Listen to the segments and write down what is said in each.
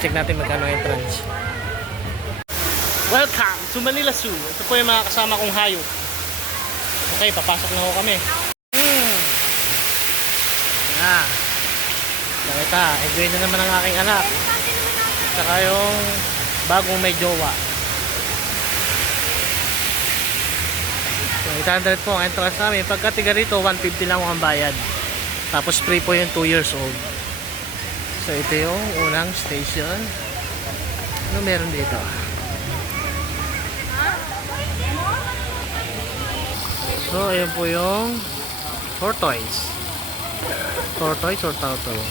check natin magkano entrance. Welcome to Manila Zoo. Ito po yung mga kasama kong hayop. Okay, papasok na ho kami. Ah, nakita, enjoy na naman ang aking anak. Saka yung bagong may jowa. So, 800 po ang entrance namin. Pagkatiga rito, 150 lang ang bayad. Tapos free po yung 2 years old. So ito yung unang station. Ano meron dito? So ayun po yung tortoise. Tortoise or turtle?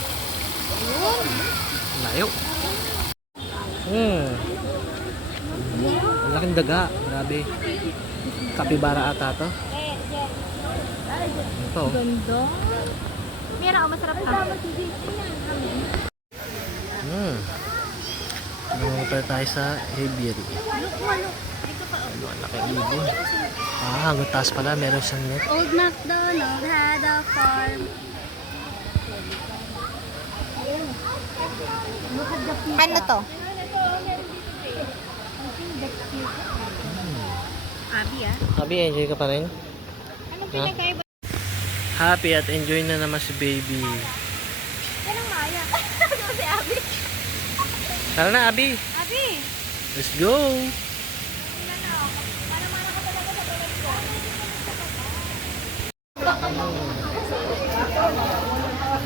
Layo. Ang laking daga. Grabe. Kapibara ata to. Ito. Ganda. Mira, masarap ka. Namunta tayo sa aviary. Ano, ang laking ibon. Hanggang taas pala, meron siyang net. Old MacDonald had a farm. Ano to? Abi Happy, enjoy ka pa rin? Ano pinakaiba? Happy at enjoy na naman si baby. Anong Maya? Ano si Abi? Tara na, Abi. Abi! Let's go.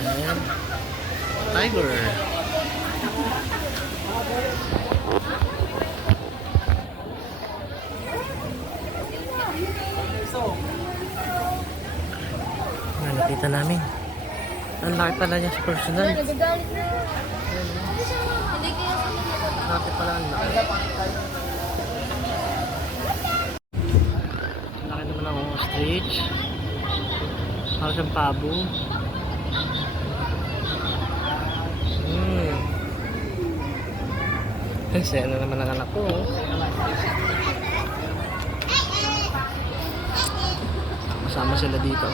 Ayan. Tiger. Nakita namin. Ang laki pala niya sa personal. Nagagalit na. Hindi kaya Laki pala ang laki. Laki naman ang ostrich. Parang siyang pabo. Kasi ano naman ang anak ko. Kasama sila dito.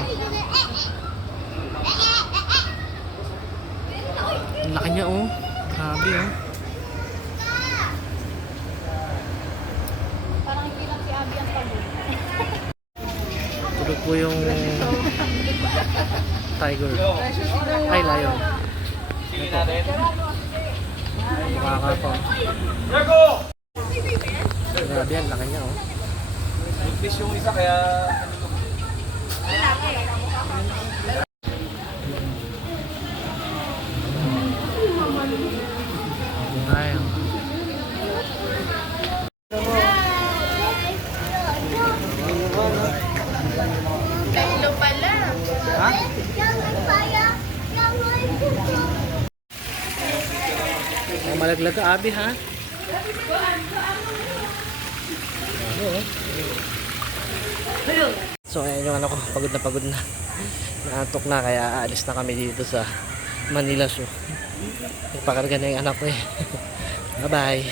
Ang laki niya oh. Grabe oh. parang hindi lang si Abi ang pagod. Tulog po yung tiger. Ay, lion. Mukha po. Grabe yan, laki niya oh. English yung isa kaya Ay, Kailo pala. ha? Malaglag ka, Abi, ha? Ano, oh. So, ayan yung ano ko, pagod na. Naantok na, kaya aalis na kami dito sa Manila Zoo. Nagpakarga na yung anak ko eh. Bye-bye.